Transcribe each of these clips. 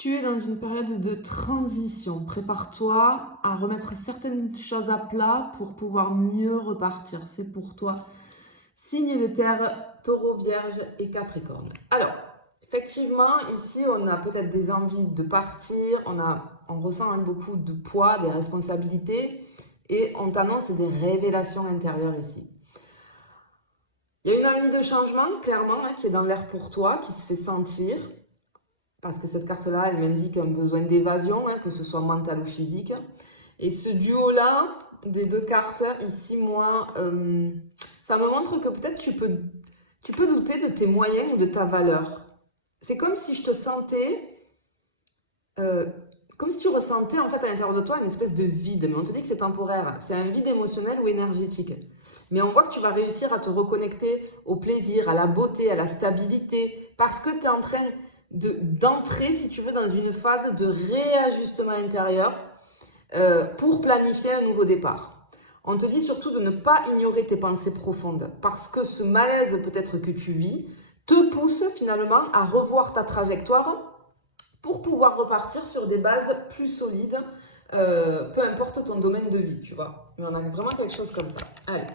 Tu es dans une période de transition. Prépare-toi à remettre certaines choses à plat pour pouvoir mieux repartir. C'est pour toi. Signe de terre, taureau, vierge et capricorne. Alors, effectivement, ici, on a peut-être des envies de partir. On ressent beaucoup de poids, des responsabilités. Et on t'annonce des révélations intérieures ici. Il y a une envie de changement, clairement, qui est dans l'air pour toi, qui se fait sentir. Parce que cette carte-là, elle m'indique un besoin d'évasion, que ce soit mental ou physique. Et ce duo-là, des deux cartes, ici, moi, ça me montre que peut-être tu peux douter de tes moyens ou de ta valeur. C'est comme si je te sentais, comme si tu ressentais en fait à l'intérieur de toi une espèce de vide. Mais on te dit que c'est temporaire. C'est un vide émotionnel ou énergétique. Mais on voit que tu vas réussir à te reconnecter au plaisir, à la beauté, à la stabilité, parce que tu es en train d'entrer, si tu veux, dans une phase de réajustement intérieur pour planifier un nouveau départ. On te dit surtout de ne pas ignorer tes pensées profondes parce que ce malaise peut-être que tu vis te pousse finalement à revoir ta trajectoire pour pouvoir repartir sur des bases plus solides, peu importe ton domaine de vie, tu vois. Mais on a vraiment quelque chose comme ça. Allez,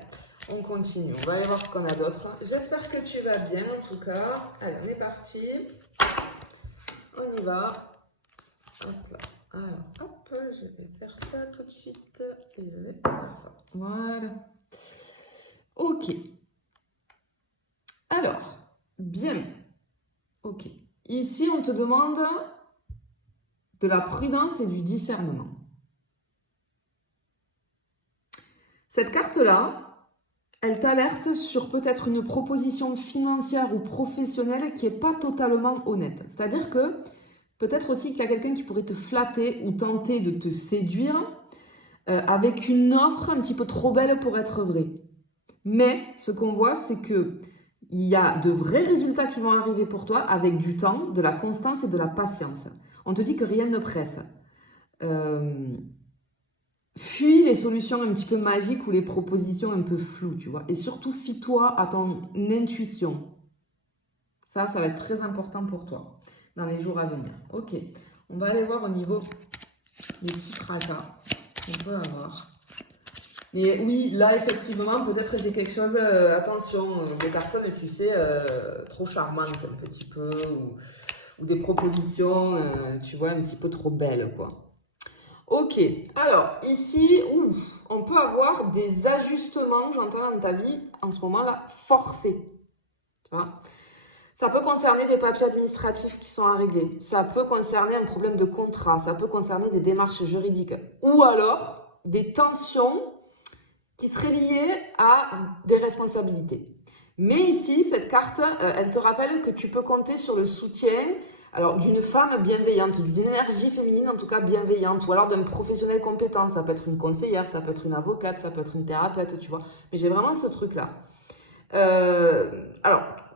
on continue. On va aller voir ce qu'on a d'autre. J'espère que tu vas bien en tout cas. Allez, on est parti. On y va. Hop là. Alors, hop, je vais faire ça tout de suite. Et je vais faire ça. Voilà. Ok. Alors, bien. Ok. Ici, on te demande de la prudence et du discernement. Cette carte-là, elle t'alerte sur peut-être une proposition financière ou professionnelle qui n'est pas totalement honnête. C'est-à-dire que peut-être aussi qu'il y a quelqu'un qui pourrait te flatter ou tenter de te séduire avec une offre un petit peu trop belle pour être vraie. Mais ce qu'on voit, c'est qu'il y a de vrais résultats qui vont arriver pour toi avec du temps, de la constance et de la patience. On te dit que rien ne presse. Fuis les solutions un petit peu magiques ou les propositions un peu floues, tu vois. Et surtout, fie-toi à ton intuition. Ça va être très important pour toi dans les jours à venir. Ok, on va aller voir au niveau des petits tracas qu'on peut avoir. Mais oui, là, effectivement, peut-être j'ai quelque chose, attention, des personnes, tu sais, trop charmantes un petit peu, ou des propositions, tu vois, un petit peu trop belles, quoi. Ok, alors ici, on peut avoir des ajustements, j'entends dans ta vie, en ce moment-là, forcés. Tu vois ? Ça peut concerner des papiers administratifs qui sont à régler. Ça peut concerner un problème de contrat. Ça peut concerner des démarches juridiques. Ou alors, des tensions qui seraient liées à des responsabilités. Mais ici, cette carte, elle te rappelle que tu peux compter sur le soutien d'une femme bienveillante, d'une énergie féminine en tout cas bienveillante, ou alors d'un professionnel compétent. Ça peut être une conseillère, ça peut être une avocate, ça peut être une thérapeute, tu vois. Mais j'ai vraiment ce truc-là.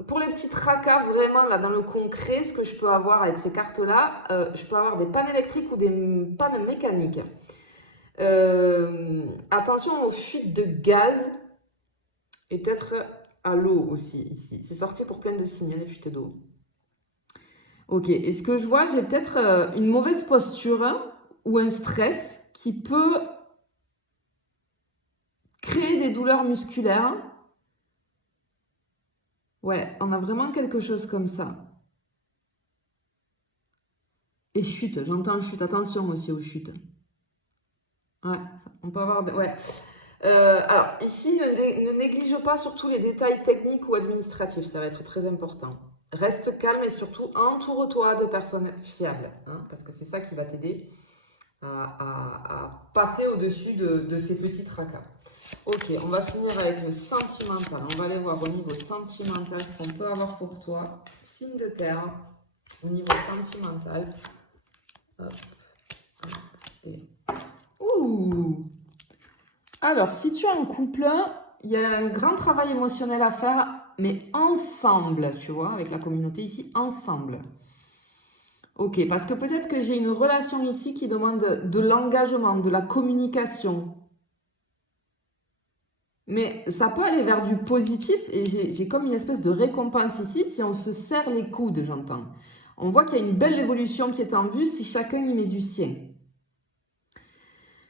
Pour les petits tracas, vraiment, là, dans le concret, ce que je peux avoir avec ces cartes-là, je peux avoir des pannes électriques ou des pannes mécaniques. Attention aux fuites de gaz et peut-être à l'eau aussi, ici. C'est sorti pour plein de signes, les fuites d'eau. Ok, et ce que je vois, j'ai peut-être une mauvaise posture ou un stress qui peut créer des douleurs musculaires. Ouais, on a vraiment quelque chose comme ça. Et chute, j'entends chute. Attention aussi aux chutes. Ouais, on peut avoir... Ouais. Alors, ici, ne néglige pas surtout les détails techniques ou administratifs. Ça va être très important. Reste calme et surtout entoure-toi de personnes fiables. Parce que c'est ça qui va t'aider à passer au-dessus de ces petits tracas. Ok, on va finir avec le sentimental. On va aller voir au niveau sentimental ce qu'on peut avoir pour toi. Signe de terre, au niveau sentimental. Hop. Et... Ouh! Alors, si tu es en couple, il y a un grand travail émotionnel à faire, mais ensemble, tu vois, avec la communauté ici, ensemble. Ok, parce que peut-être que j'ai une relation ici qui demande de l'engagement, de la communication. Mais ça peut aller vers du positif et j'ai comme une espèce de récompense ici si on se serre les coudes, j'entends. On voit qu'il y a une belle évolution qui est en vue si chacun y met du sien.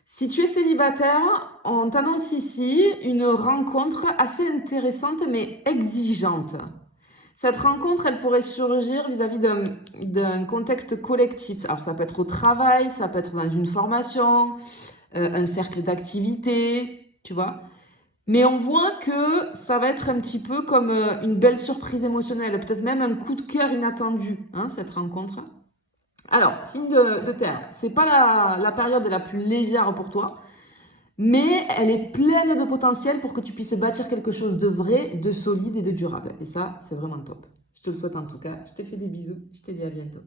Si tu es célibataire, on t'annonce ici une rencontre assez intéressante mais exigeante. Cette rencontre, elle pourrait surgir vis-à-vis d'un contexte collectif. Alors ça peut être au travail, ça peut être dans une formation, un cercle d'activité, tu vois. Mais on voit que ça va être un petit peu comme une belle surprise émotionnelle, peut-être même un coup de cœur inattendu, hein, cette rencontre. Alors, signe de terre, c'est pas la période la plus légère pour toi, mais elle est pleine de potentiel pour que tu puisses bâtir quelque chose de vrai, de solide et de durable. Et ça, c'est vraiment top. Je te le souhaite en tout cas. Je te fais des bisous. Je te dis à bientôt.